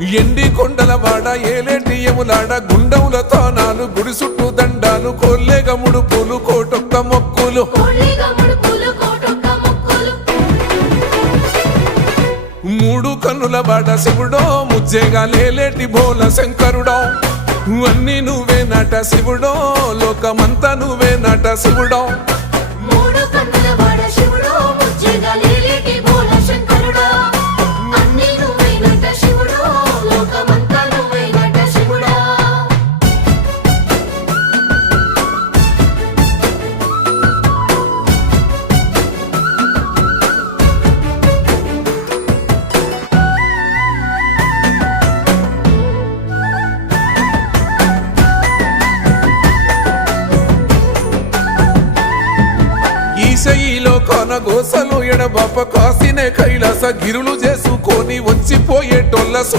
ఎండి కొండల వాడ ఏలేటి యములాడ గుండముల తానాలు గుడి చుట్టూ దండాలు కొల్లేగ ముడుపులు కోటొక్క మొక్కులు మూడు కన్నుల వాడ శివుడో ముజ్జేగా లేలేటి బోల శంకరుడో అన్ని నువ్వే నట శివుడో లోకమంతా నువ్వే నట శివుడో ఈశయిలో కొన గోసలు ఎడబాప కాసినే కైలాస గిరులు చేసుకొని వచ్చిపోయేటోళ్ళ